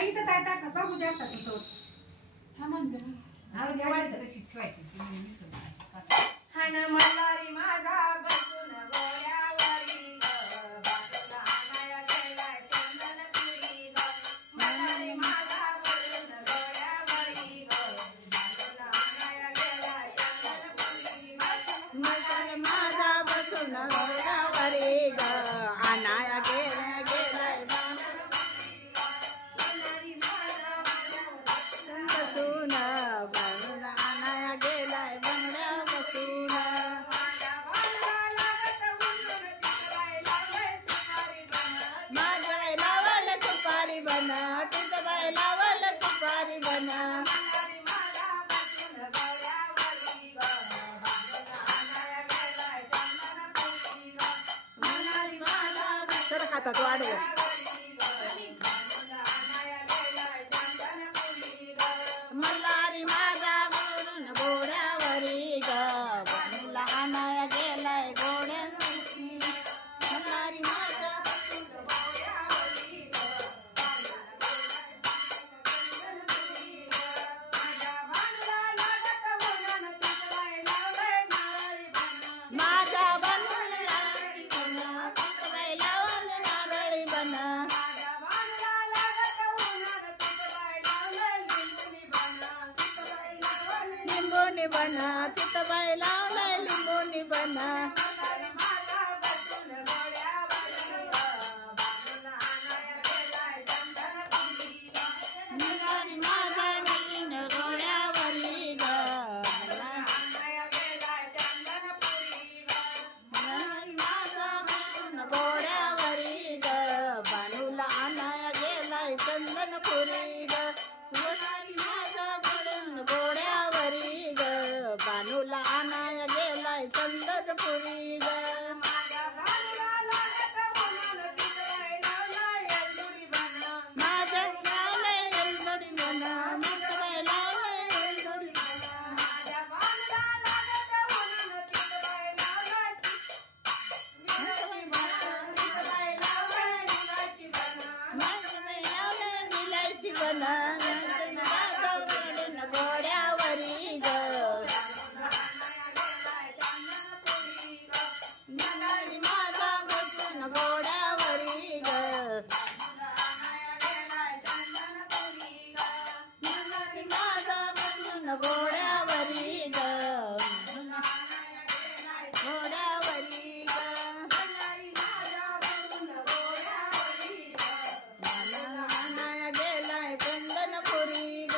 बाई तर काय ताटात बघू द्या ताटात तो थांबून दे ना देवाळी तशी ठेवायची हान मल्हारी माझा बसून गोळ्यावरी बाजूला आणाया गेलाय चंदनपुरी मल्हारी माझा बसून गोळ्यावरी बाजूला आणाया गेलाय चंदनपुरी मल्हारी माझा बसून गोळ्यावरी आणाया गेलाय बसून आणाया गेलाय बंगड्या बसून माझ्या लावल सुपारी बना तिथं लावल सुपारी बना तर हातात वाढव मल्हारी माझा बोलून घोड्यावरी ग बनूला आणाया गेलाय घोड्यावरी मल्हारी माझा माझा बनून लावल नारळी बना लिंबोनी बना तिथं बाई लावलाय लिंबोनी बना मल्हारी माझा बसून घोड्यावरी ग मल्हारी माझा बसून घोड्यावरी ग बानूला आणाया गेलाय चंदनपुरी ग मल्हारी माझा बसून घोड्यावरी ग बानूला आणाया गेलाय चंदनपुरी ग माझ्या लावलंय एलदोडी बना माझ्या लावलंय एलदोडी विलायची बना घोड्यावरी ग मल्हारी माझा बसून घोड्यावरी ग मल्हारी माझा बसून घोड्यावरी ग घोड्यावरी ग मला आणाया गेलाय चंदनपुरी ग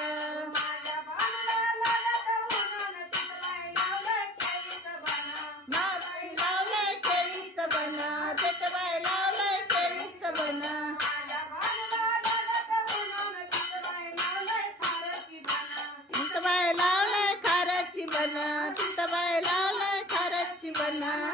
बाई लावलंय केळीचं बना तिथं बाई लावलंय केळीचं बना तिथं बाई लावलंय खाराची बना तिथं बाई लावलंय खाराची बना